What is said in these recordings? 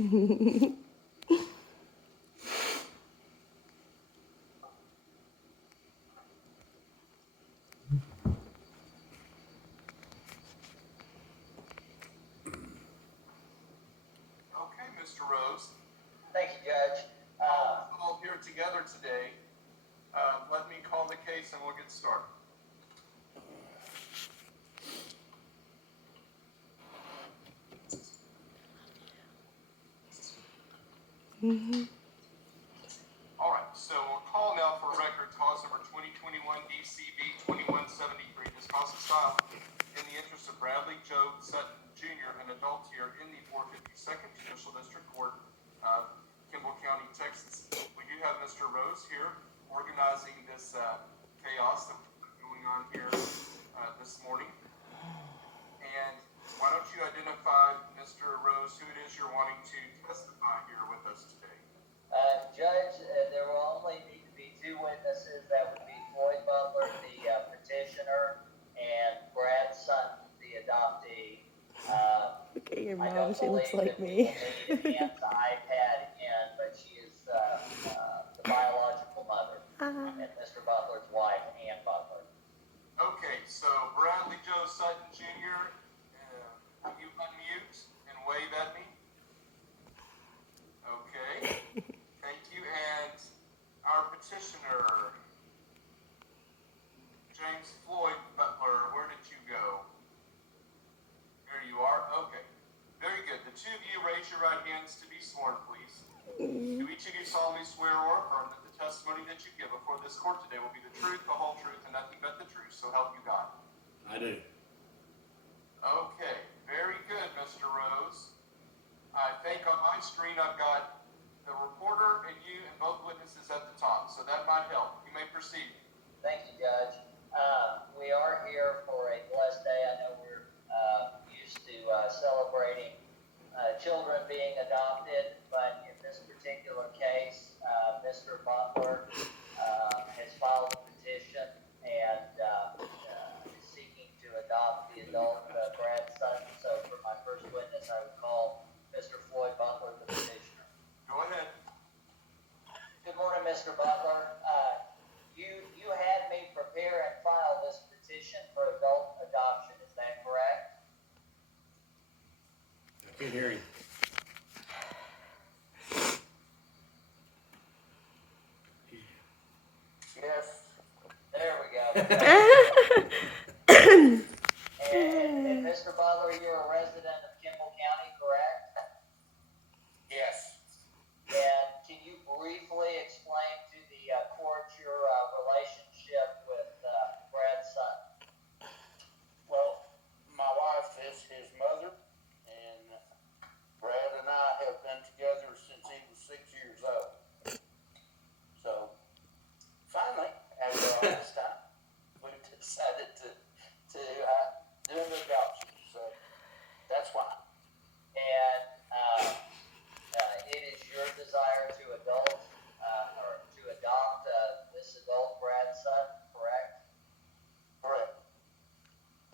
Okay, Mr. Rose. Thank you, Judge. We're all here together today. Let me call the case and we'll get started. All right, so we'll call now for record cause number 2021 DCB 2173. This cause is filed in the interest of Bradley Joe Sutton Jr., an adult here in the 452nd Judicial District Court, Kimball County, Texas. We do have Mr. Rose here organizing this chaos that's going on here this morning. And why don't you identify, Mr. Rose, who it is you're wanting to testify here with us today? Judge, there will only need to be two witnesses. That would be Floyd Butler, the petitioner, and Brad Sutton, the adoptee. Look at your mom, she looks like me. I don't believe that we will need an iPad in, but she is the biological mother, and Mr. Butler's wife, Ann Butler. Okay, so Bradley Joe Sutton Jr., will you unmute and wave at me? Okay, thank you. And our petitioner, James Floyd Butler, where did you go? There you are. Okay, very good. The two of you raise your right hands to be sworn, please. Do each of you solemnly swear or affirm that the testimony that you give before this court today will be the truth, the whole truth, and nothing but the truth, so help you God? I do. Okay, very good, Mr. Rose. I think on my screen I've got the reporter and you and both witnesses at the top, so that might help. You may proceed. Thank you, Judge. We are here for a blessed day. I know we're used to celebrating children being adopted, but in this particular case, Mr. Butler has filed a petition and is seeking to adopt the adult Brad Sutton. So for my first witness, I would call Mr. Floyd Butler, the petitioner. Go ahead. Good morning, Mr. Butler. You had me prepare and file this petition for adult adoption. Is that correct? I can't hear you. Yes. There we go. And Mr. Butler, you're a resident of Kimball County, correct? Yes. And can you briefly explain to the court your relationship with Brad Sutton? Well, my wife is his mother, and Brad and I have been together since he was 6 years old. So, finally, after all this time, we decided to do an adoption. So, that's why. And it is your desire to adopt this adult Brad Sutton, correct? Correct.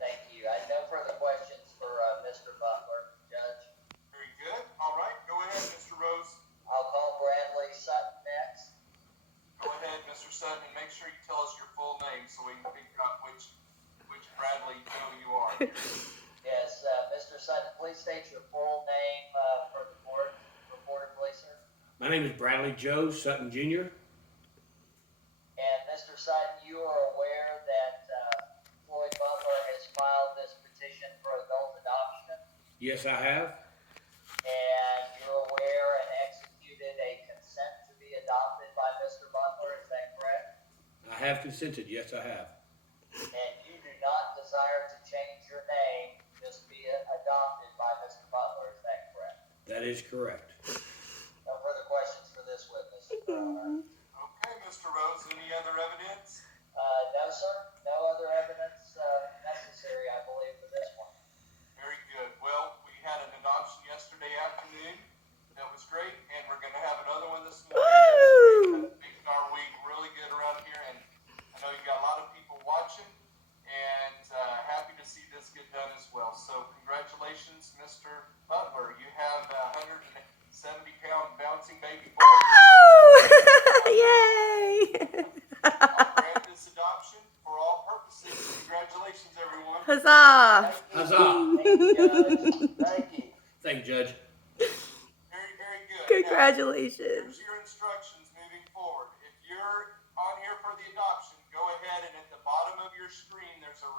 Thank you. I have no further questions for Mr. Butler, Judge. Very good. All right, go ahead, Mr. Rose. I'll call Bradley Sutton next. Go ahead, Mr. Sutton, and make sure you tell us your full name so we can figure out which Bradley Joe you are. Yes, Mr. Sutton, please state your full name for the court. Reporter, please, sir. My name is Bradley Joe Sutton Jr. And Mr. Sutton, you are aware that Floyd Butler has filed this petition for adult adoption, Yes, I have. and you're aware and executed a consent to be adopted by Mr. Butler, is that correct? I have consented. Yes, I have. And you do not desire to change your name, just be adopted by Mr. Butler, is that correct? That is correct. No further questions for this witness, Your Honor. Okay, Mr. Rose, any other evidence? No, sir. No other evidence necessary, I believe, for this one. Very good. Well, we had an adoption yesterday afternoon. That was great, and we're going to have another one this morning. That's making our week really good around here, and I know you've got a lot of people watching, and happy to see this get done as well. So congratulations, Mr. Butler. You have 107 Huzzah! Huzzah. Thank you, Judge. Thank you. Thank you, Judge. Very, very good. Now, Congratulations. here's your instructions moving forward. If you're on here for the adoption, go ahead and at the bottom of your screen, there's a